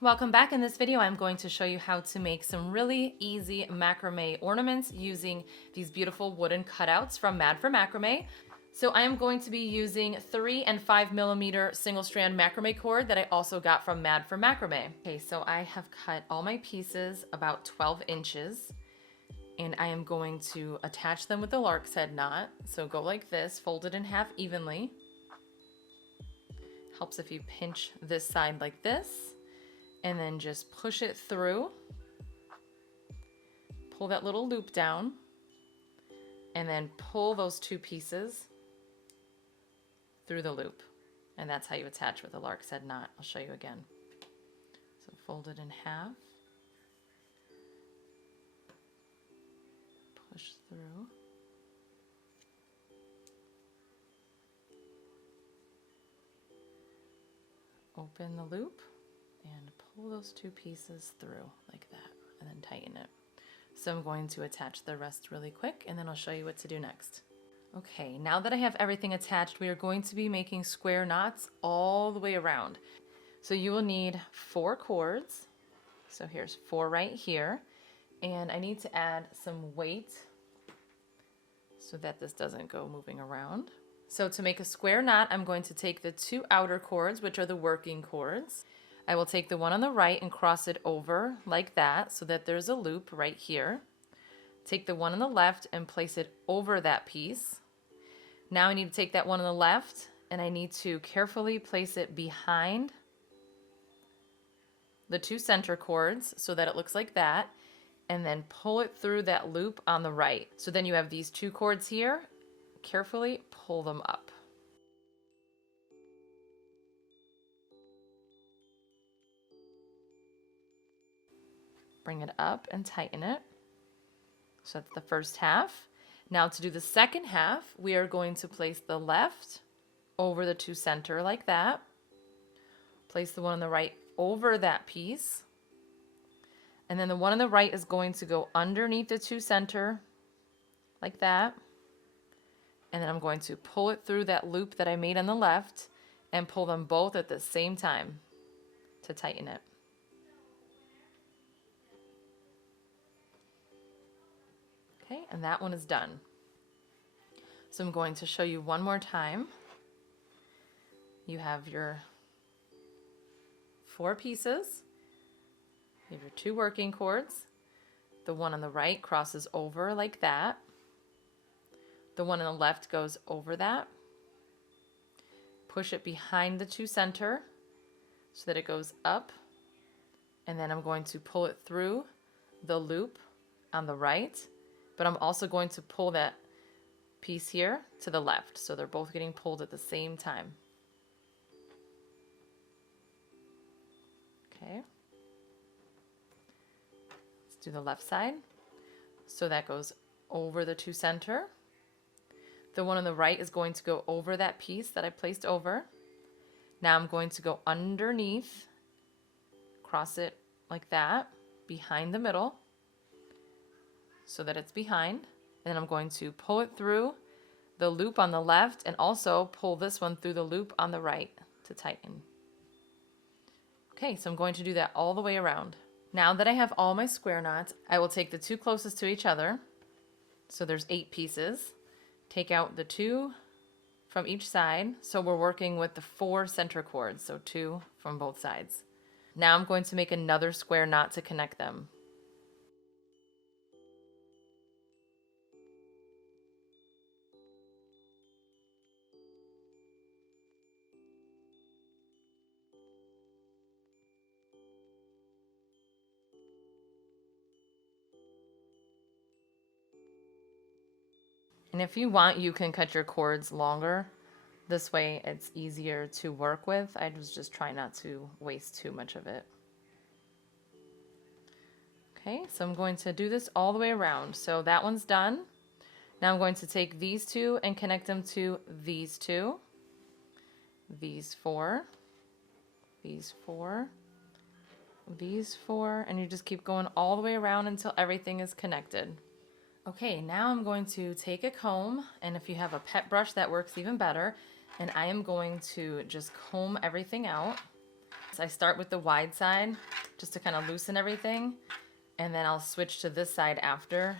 Welcome back. In this video, I'm going to show you how to make some really easy macrame ornaments using these beautiful wooden cutouts from Mad for Macrame. So I am going to be using 3 and 5 millimeter single strand macrame cord that I also got from Mad for Macrame. Okay, so I have cut all my pieces about 12 inches and I am going to attach them with the lark's head knot. So go like this, fold it in half evenly. Helps if you pinch this side like this. And then just push it through, pull that little loop down, and then pull those two pieces through the loop. And that's how you attach with a lark's head knot. I'll show you again. So fold it in half, push through, open the loop, and pull those two pieces through like that, and then tighten it. So I'm going to attach the rest really quick, and then I'll show you what to do next. Okay, now that I have everything attached, we are going to be making square knots all the way around. So you will need 4 cords. So here's 4 right here, and I need to add some weight so that this doesn't go moving around. So to make a square knot, I'm going to take the 2 outer cords, which are the working cords. I will take the one on the right and cross it over like that so that there's a loop right here. Take the one on the left and place it over that piece. Now I need to take that one on the left and I need to carefully place it behind the 2 center cords so that it looks like that, and then pull it through that loop on the right. So then you have these 2 cords here. Carefully pull them up. Bring it up and tighten it. So that's the first half. Now to do the second half, we are going to place the left over the 2 center like that. Place the one on the right over that piece. And then the one on the right is going to go underneath the 2 center like that. And then I'm going to pull it through that loop that I made on the left and pull them both at the same time to tighten it. Okay, and that one is done. So I'm going to show you one more time. You have your 4 pieces. You have your 2 working cords. The one on the right crosses over like that. The one on the left goes over that. Push it behind the 2 center so that it goes up. And then I'm going to pull it through the loop on the right. But I'm also going to pull that piece here to the left. So they're both getting pulled at the same time. Okay. Let's do the left side. So that goes over the 2 center. The one on the right is going to go over that piece that I placed over. Now I'm going to go underneath, cross it like that, behind the middle, so that it's behind. And then I'm going to pull it through the loop on the left and also pull this one through the loop on the right to tighten. Okay, so I'm going to do that all the way around. Now that I have all my square knots, I will take the 2 closest to each other. So there's 8 pieces. Take out the 2 from each side. So we're working with the 4 center cords, so 2 from both sides. Now I'm going to make another square knot to connect them. And if you want, you can cut your cords longer. This way it's easier to work with. I was just trying not to waste too much of it. Okay, so I'm going to do this all the way around. So that one's done. Now I'm going to take these 2 and connect them to these 2. These 4. These 4. These 4. And you just keep going all the way around until everything is connected. Okay, now I'm going to take a comb, and if you have a pet brush, that works even better. And I am going to just comb everything out. knots, I start with the wide side just to kind of loosen everything, and then I'll switch to this side after.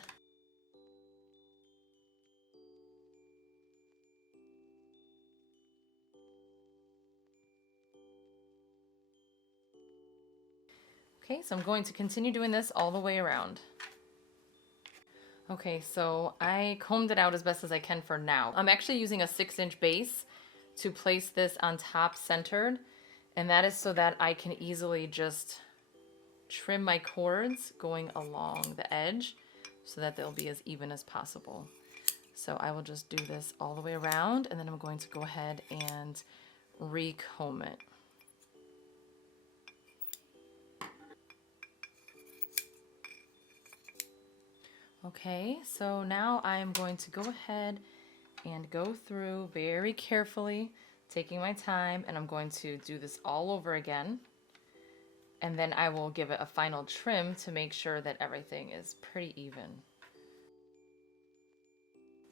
Okay, so I'm going to continue doing this all the way around. Okay, so I combed it out as best as I can for now. I'm actually using a 6-inch base to place this on top centered, and that is so that I can easily just trim my cords going along the edge so that they'll be as even as possible. So I will just do this all the way around, and then I'm going to go ahead and recomb it. Okay, so now I'm going to go ahead and go through very carefully, taking my time, and I'm going to do this all over again. And then I will give it a final trim to make sure that everything is pretty even.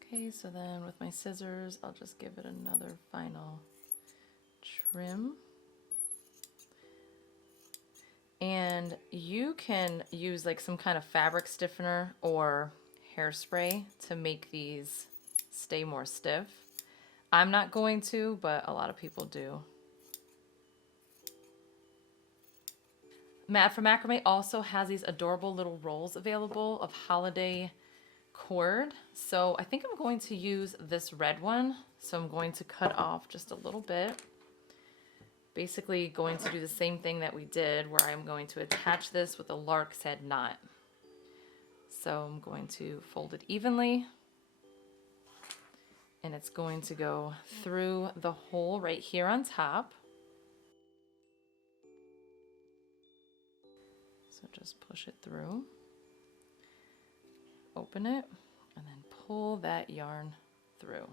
Okay, so then with my scissors, I'll just give it another final trim. And you can use like some kind of fabric stiffener or hairspray to make these stay more stiff. I'm not going to, but a lot of people do. Mad for Macrame also has these adorable little rolls available of holiday cord. So I think I'm going to use this red one. So I'm going to cut off just a little bit. Basically going to do the same thing that we did, where I'm going to attach this with a lark's head knot. So I'm going to fold it evenly, and it's going to go through the hole right here on top. So just push it through, open it, and then pull that yarn through.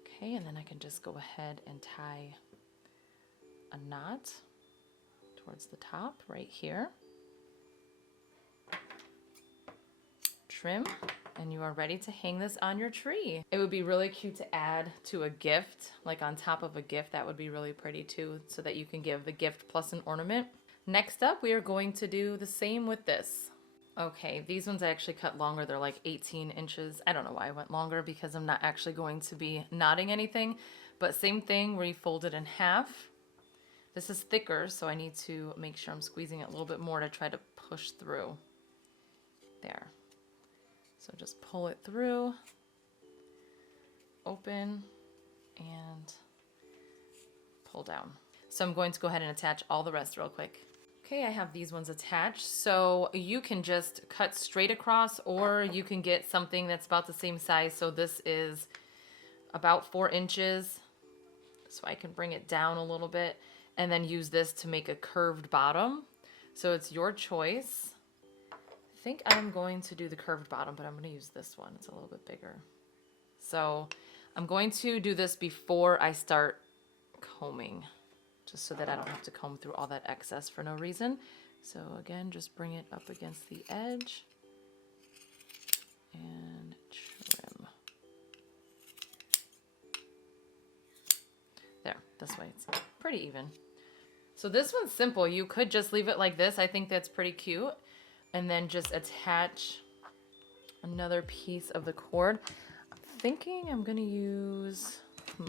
Okay, and then I can just go ahead and tie a knot towards the top right here. Trim, and you are ready to hang this on your tree. It would be really cute to add to a gift, like on top of a gift. That would be really pretty too, so that you can give the gift plus an ornament. Next up, we are going to do the same with this. Okay, these ones I actually cut longer. They're like 18 inches. I don't know why I went longer, because I'm not actually going to be knotting anything, but same thing where you fold it in half. This is thicker, so I need to make sure I'm squeezing it a little bit more to try to push through. There. So just pull it through, open, and pull down. So I'm going to go ahead and attach all the rest real quick. Okay, I have these ones attached. So you can just cut straight across, or you can get something that's about the same size. So this is about 4 inches. So I can bring it down a little bit and then use this to make a curved bottom. So it's your choice. I think I'm going to do the curved bottom, but I'm going to use this one. It's a little bit bigger. So I'm going to do this before I start combing, just so that I don't have to comb through all that excess for no reason. So again, just bring it up against the edge and trim. There, this way it's pretty even. So this one's simple. You could just leave it like this. I think that's pretty cute. And then just attach another piece of the cord. I'm thinking I'm gonna use, I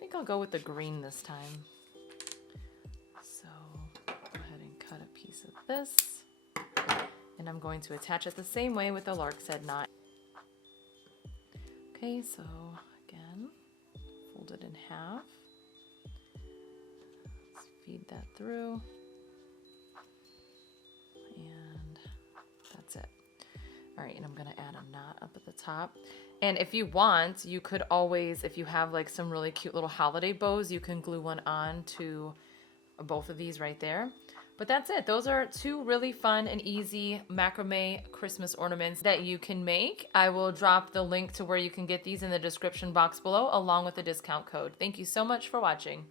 think I'll go with the green this time. So go ahead and cut a piece of this. And I'm going to attach it the same way with the lark's head knot. Okay, so again, fold it in half. Let's feed that through. And that's it. All right, and I'm gonna add a knot up at the top. And if you want, you could always, if you have like some really cute little holiday bows, you can glue one on to both of these right there. But that's it. Those are 2 really fun and easy macrame Christmas ornaments that you can make. I will drop the link to where you can get these in the description box below, along with the discount code. Thank you so much for watching.